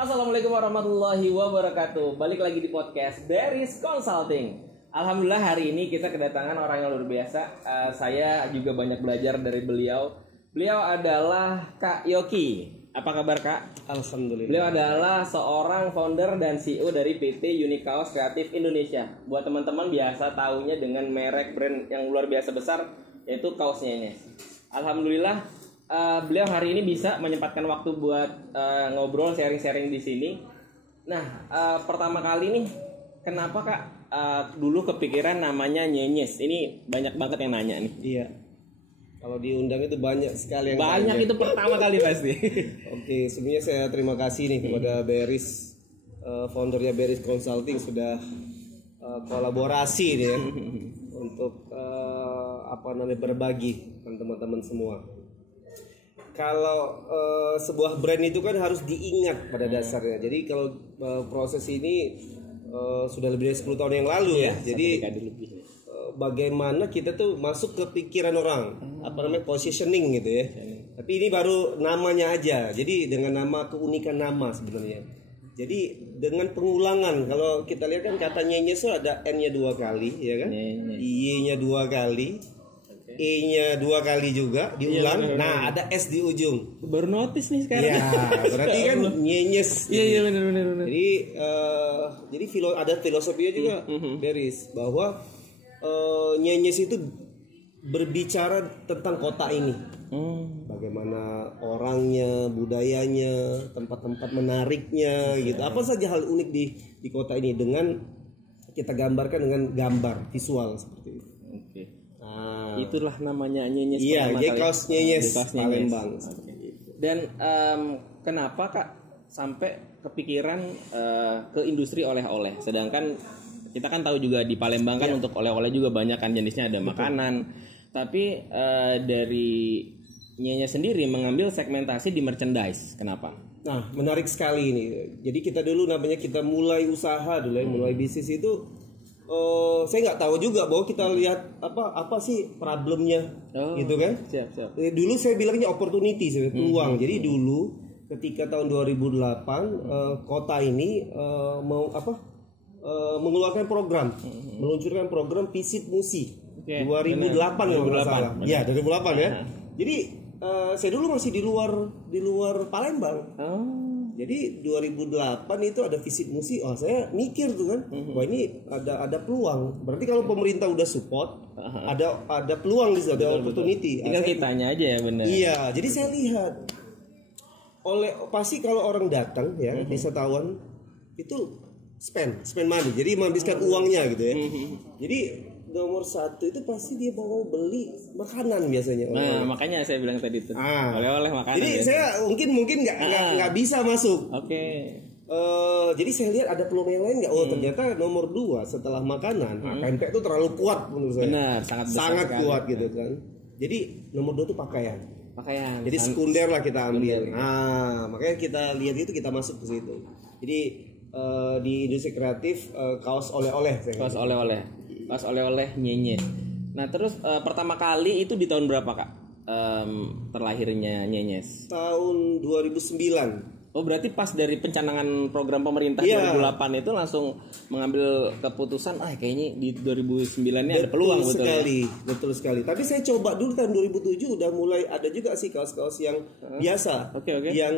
Assalamualaikum warahmatullahi wabarakatuh. Balik lagi di podcast Beris Consulting. Alhamdulillah hari ini kita kedatangan orang yang luar biasa. Saya juga banyak belajar dari beliau. Beliau adalah Kak Yoki. Apa kabar Kak? Alhamdulillah. Beliau adalah seorang founder dan CEO dari PT Unikaos Kreatif Indonesia. Buat teman-teman biasa taunya dengan merek brand yang luar biasa besar, yaitu Kaos Nyenyes. Alhamdulillah beliau hari ini bisa menyempatkan waktu buat ngobrol sharing-sharing di sini. Nah, pertama kali nih, kenapa Kak dulu kepikiran namanya Nyenyes? Ini banyak banget yang nanya nih. Iya. Kalau diundang itu banyak sekali yang banyak tanya. Itu pertama kali pasti. Oke, sebenarnya saya terima kasih nih kepada Beris, foundernya Beris Consulting sudah kolaborasi nih ya untuk berbagi dengan teman-teman semua. Kalau sebuah brand itu kan harus diingat pada dasarnya. Jadi kalau proses ini sudah lebih dari 10 tahun yang lalu ya. Jadi bagaimana kita tuh masuk ke pikiran orang, positioning gitu ya. Tapi ini baru namanya aja. Jadi dengan nama, keunikan nama sebenarnya. Jadi dengan pengulangan, kalau kita lihat kan kata Nyenyes itu ada N-nya 2 kali ya kan, Y-nya 2 kali, E-nya 2 kali juga diulang. Iya, nah, ada S di ujung. Baru notice nih sekarang. Ya, berarti kan Nyenyes. Iya benar. Jadi ada filosofinya juga Beris bahwa Nyenyes itu berbicara tentang kota ini. Bagaimana orangnya, budayanya, tempat-tempat menariknya gitu. Apa saja hal unik di kota ini dengan kita gambarkan dengan gambar visual seperti itu. Oke. Nah, itulah namanya Nyenyes. Iya, Kaos Nyenyes Palembang. Okay. Dan kenapa Kak sampai kepikiran ke industri oleh-oleh? Sedangkan kita kan tahu juga di Palembang kan untuk oleh-oleh juga banyak kan jenisnya, ada makanan. Tapi dari Nyenyes sendiri mengambil segmentasi di merchandise. Kenapa? Nah, menarik sekali ini. Jadi kita mulai usaha dulu ya, mulai bisnis itu saya nggak tahu juga bahwa kita lihat apa sih problemnya gitu kan. Siap. Dulu saya bilangnya opportunity, peluang. Jadi dulu ketika tahun 2008 kota ini mengeluarkan program, meluncurkan program Visit Musi 2008 kalau nggak salah. Ya 2008 ya. Jadi saya dulu masih di luar Palembang. Jadi 2008 itu ada Visit Musi. Saya mikir tuh kan, wah ini ada peluang. Berarti kalau pemerintah udah support, ada peluang di situ, ada opportunity. Tinggal kitanya aja ya benar. Iya, jadi saya lihat pasti kalau orang datang ya wisatawan itu spend money, jadi menghabiskan uangnya gitu ya. Jadi nomor 1 itu pasti dia mau beli makanan biasanya. Nah, makanya saya bilang tadi itu oleh-oleh makanan. Jadi saya mungkin nggak bisa masuk. Oke. Jadi saya lihat ada peluang yang lain nggak? Ternyata nomor 2 setelah makanan, pempek itu terlalu kuat menurut saya. Benar, sangat kuat gitu kan. Jadi nomor 2 itu pakaian. Jadi sekunder lah kita ambil. Nah, makanya kita lihat itu, kita masuk ke situ. Jadi di industri kreatif kaos oleh-oleh. Kaos oleh-oleh Nyenyes. Nah terus pertama kali itu di tahun berapa Kak terlahirnya Nyenyes? Tahun 2009. Oh berarti pas dari pencanangan program pemerintah 2008 itu langsung mengambil keputusan kayaknya di 2009 ini ada peluang betul sekali. Tapi saya coba dulu tahun 2007 udah mulai ada juga sih kaos-kaos yang biasa. Yang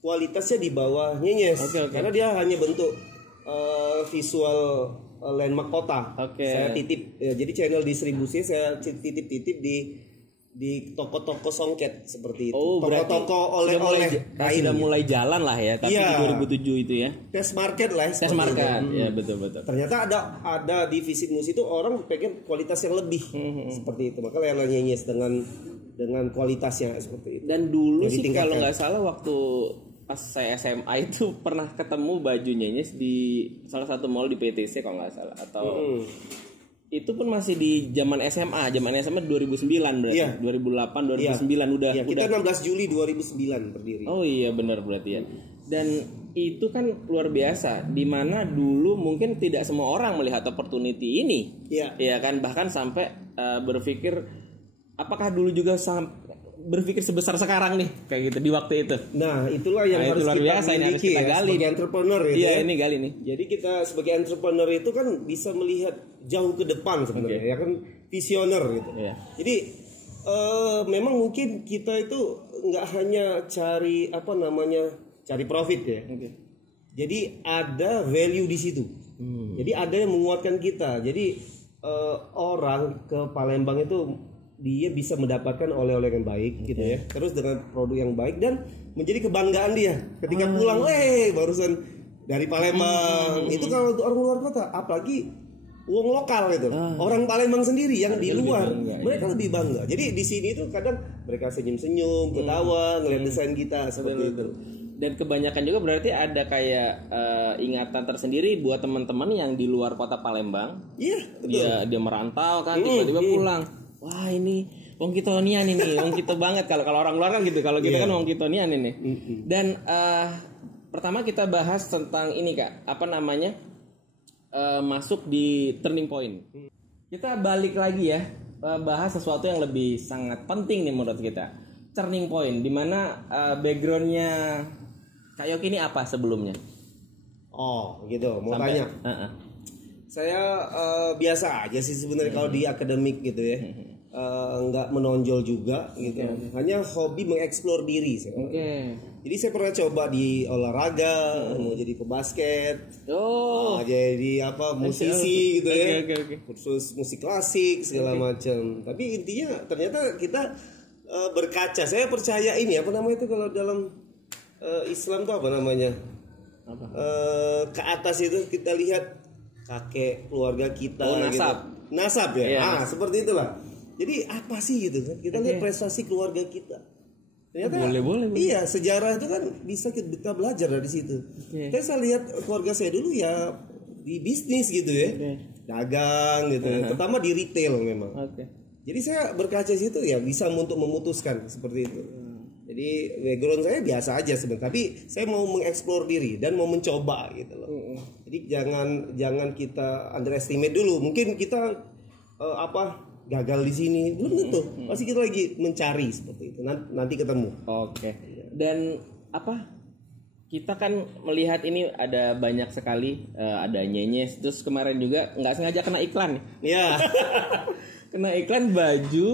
kualitasnya di bawah Nyenyes. Karena dia hanya bentuk visual landmark kota. Saya titip jadi channel distribusi saya titip di toko-toko songket seperti itu. Toko-toko oleh-oleh sudah mulai jalan lah ya, tapi di 2007 itu ya. Test market. Ya betul. Ternyata ada di Visit Musi itu orang pengen kualitas yang lebih seperti itu. Maka yang Nyenyes dengan kualitasnya seperti itu. Dan dulu sih kalau nggak salah waktu pas saya SMA itu pernah ketemu baju Nyenyes di salah satu mall di PTC kalau nggak salah, atau itu pun masih di zaman SMA 2009 berarti. 2008 2009 udah. Kita 16 Juli 2009 berdiri. Oh iya benar berarti ya. Dan itu kan luar biasa, dimana dulu mungkin tidak semua orang melihat opportunity ini. Iya kan, bahkan sampai berpikir apakah dulu juga berpikir sebesar sekarang nih kayak gitu di waktu itu? Nah, itulah yang harus luar kita biasa, ini harus miliki kita ya, gali. sebagai entrepreneur gitu Iya, ya. ini gali nih. Jadi kita sebagai entrepreneur itu kan bisa melihat jauh ke depan sebenarnya, ya kan, visioner gitu. Iya. Jadi memang mungkin kita itu nggak hanya cari cari profit ya. Jadi ada value di situ. Jadi ada yang menguatkan kita. Jadi orang ke Palembang itu dia bisa mendapatkan oleh-oleh yang baik gitu ya. Terus dengan produk yang baik dan menjadi kebanggaan dia ketika pulang, barusan dari Palembang. Itu kalau untuk orang luar kota, apalagi uang lokal gitu. Orang Palembang sendiri yang di luar, mereka lebih bangga. Jadi di sini tuh kadang mereka senyum-senyum, ketawa, ngeliat desain kita seperti itu. Dan kebanyakan juga berarti ada kayak ingatan tersendiri buat teman-teman yang di luar kota Palembang. Iya, betul. Dia merantau kan, tiba-tiba pulang. Wah, ini wong kitonian ini, wong kita banget kalau orang luar kan gitu. Kalau kita kan wong kitonian ini. Dan pertama kita bahas tentang ini Kak, masuk di turning point. Kita balik lagi ya, bahas sesuatu yang lebih sangat penting nih menurut kita. Turning point, dimana backgroundnya Kak Yoki ini apa sebelumnya? Oh gitu, mau tanya. Saya biasa aja sih sebenarnya kalau di akademik gitu ya. Nggak menonjol juga gitu. Hanya hobi mengeksplor diri saya. Jadi saya pernah coba di olahraga, mau jadi pebasket, jadi musisi gitu ya, kursus musik klasik segala macam. Tapi intinya ternyata kita berkaca. Saya percaya ini itu kalau dalam Islam tuh ke atas itu kita lihat kakek keluarga kita. Nasab. Gitu. Nasab ya. Seperti itulah. Jadi apa sih gitu kan? Kita lihat prestasi keluarga kita. Ternyata boleh. Iya, sejarah itu kan bisa kita belajar dari situ. Saya lihat keluarga saya dulu ya di bisnis gitu ya. Dagang gitu. Pertama di retail memang. Jadi saya berkaca situ ya bisa untuk memutuskan seperti itu. Jadi background saya biasa aja sebenarnya, tapi saya mau mengeksplor diri dan mau mencoba gitu loh. Jadi jangan kita underestimate dulu. Mungkin kita gagal di sini, belum tentu. Pasti kita lagi mencari seperti itu. Nanti ketemu. Dan kita kan melihat ini ada banyak sekali ada nyenyes. Terus kemarin juga nggak sengaja kena iklan. Iya. Kena iklan baju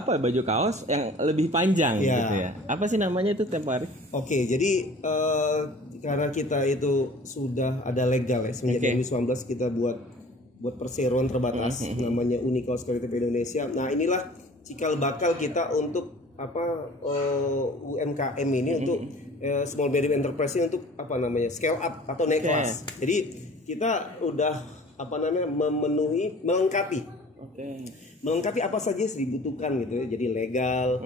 baju kaos yang lebih panjang gitu ya. Apa sih namanya itu tempo hari? Jadi karena kita itu sudah ada legal ya sejak 2019 kita buat perseroan terbatas namanya Unikaos Kreatif Indonesia. Nah, inilah cikal bakal kita untuk UMKM ini untuk small medium enterprise ini untuk scale up atau naik kelas. Jadi kita udah memenuhi melengkapi apa saja yang dibutuhkan gitu ya. Jadi legal,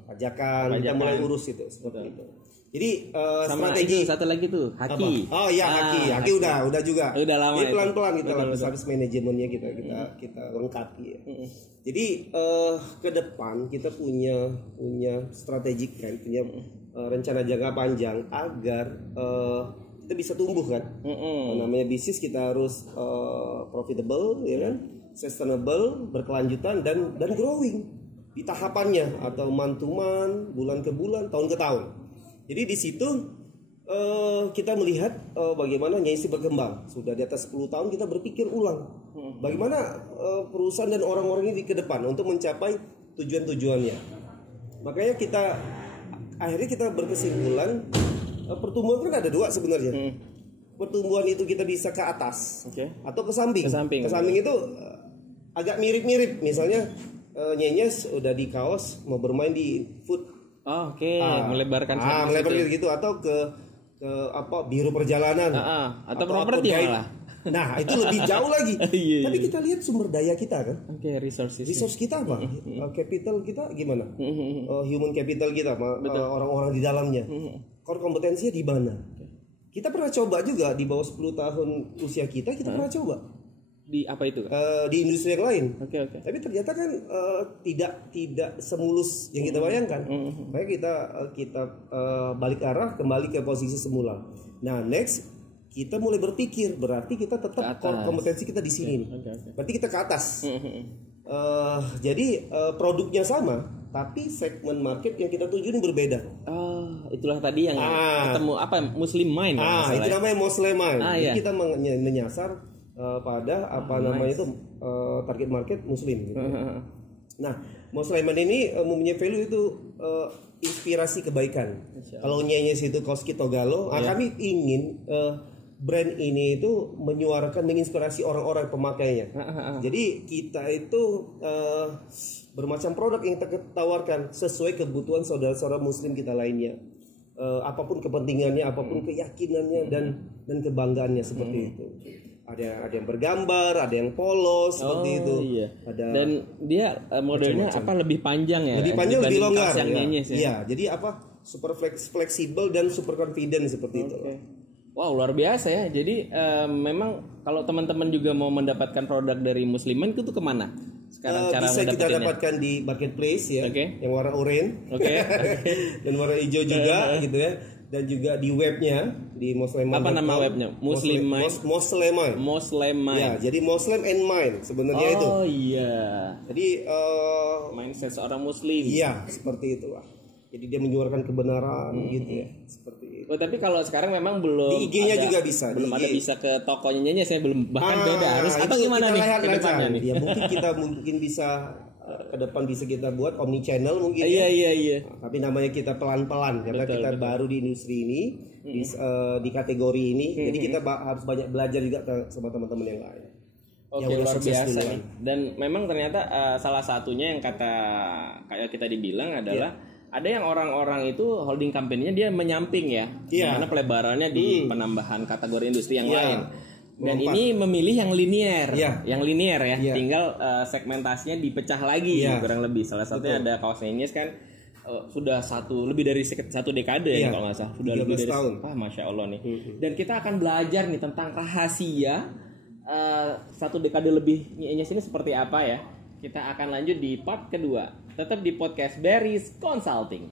perpajakan, kita mulai urus itu seperti itu. Jadi strategi itu, satu lagi tuh Haki. Oh iya, Haki udah juga. Udah lama. Jadi pelan-pelan kita habis manajemennya kita lengkapi ya. Jadi ke depan kita punya strategik kan, punya rencana jangka panjang agar kita bisa tumbuh kan. Namanya bisnis kita harus profitable ya kan, sustainable, berkelanjutan dan growing di tahapannya atau month to month, bulan ke bulan, tahun ke tahun. Jadi di situ kita melihat bagaimana Nyeisi berkembang. Sudah di atas 10 tahun kita berpikir ulang. Bagaimana perusahaan dan orang-orang ini ke depan untuk mencapai tujuan-tujuannya. Makanya akhirnya kita berkesimpulan pertumbuhan kan ada dua sebenarnya. Pertumbuhan itu kita bisa ke atas atau ke samping. Ke samping itu agak mirip-mirip. Misalnya Nyenyes udah di kaos mau bermain di food. Melebarkan gitu atau ke biro perjalanan atau properti malah. Nah, itu lebih jauh lagi. Tapi kita lihat sumber daya kita kan. Resource kita apa? Capital kita gimana? Human capital kita, orang-orang di dalamnya. Core kompetensinya di mana? Kita pernah coba juga di bawah 10 tahun usia kita pernah coba. Di apa itu? Di industri yang lain. Tapi ternyata kan tidak semulus yang kita bayangkan. Makanya kita balik arah kembali ke posisi semula. Nah, next kita mulai berpikir berarti kita tetap core kompetensi kita di sini nih. Berarti kita ke atas. Jadi produknya sama, tapi segmen market yang kita tuju ini berbeda. Itulah tadi yang ketemu apa Muslim Mind. Itu namanya Muslim Mind. Jadi iya. kita menyasar pada namanya itu target market Muslim. Gitu. Nah, Muslim Mind ini mempunyai value itu inspirasi kebaikan. Kalau Nyenyes itu Koski Togalo, kami ingin brand ini itu menyuarakan, menginspirasi orang-orang pemakainya. Jadi kita itu bermacam produk yang kita tawarkan sesuai kebutuhan saudara-saudara Muslim kita lainnya. Apapun kepentingannya, apapun keyakinannya dan kebanggaannya seperti itu. Ada yang bergambar, ada yang polos seperti itu. Iya. Ada dan dia modelnya apa lebih panjang ya? Lebih panjang, lebih longgar. Yang Nyenyes, ya. Iya, jadi apa? Super fleksibel dan super confident seperti itu. Wow, luar biasa ya. Jadi memang kalau teman-teman juga mau mendapatkan produk dari Musliman itu tuh kemana? Sekarang cara bisa kita dapatkan di marketplace ya, yang warna oranye, dan warna hijau juga gitu ya, dan juga di webnya di Musliman. Apa nama webnya? Musliman. Ya, jadi Muslim and Mind sebenarnya itu. Oh iya. Jadi mindset seorang Muslim. Iya, seperti itulah. Jadi dia menyuarakan kebenaran gitu ya, seperti itu. Oh, tapi kalau sekarang memang belum di IG-nya juga bisa. Belum ada bisa ke tokonya Nyenyes, saya belum, bahkan beda harus atau gimana nih ke depannya nih? Ya mungkin bisa ke depan bisa kita buat omni channel mungkin. Iya. Tapi namanya kita pelan-pelan karena kita baru di industri ini, di kategori ini. Jadi kita harus banyak belajar juga sama teman-teman yang lain. Oke, luar biasa nih. Dan memang ternyata salah satunya yang kayak kita dibilang adalah ada yang orang-orang itu holding company-nya dia menyamping ya, karena pelebarannya di penambahan kategori industri yang lain. Dan ini memilih yang linear, tinggal segmentasinya dipecah lagi kurang lebih. Salah satunya ada kaos Nyenyes kan sudah lebih dari satu dekade ya kalau nggak salah, sudah lebih dari tahun. Masya Allah nih. Dan kita akan belajar nih tentang rahasia satu dekade lebih Nyenyes ini seperti apa ya. Kita akan lanjut di part kedua. Tetap di podcast Berries Consulting.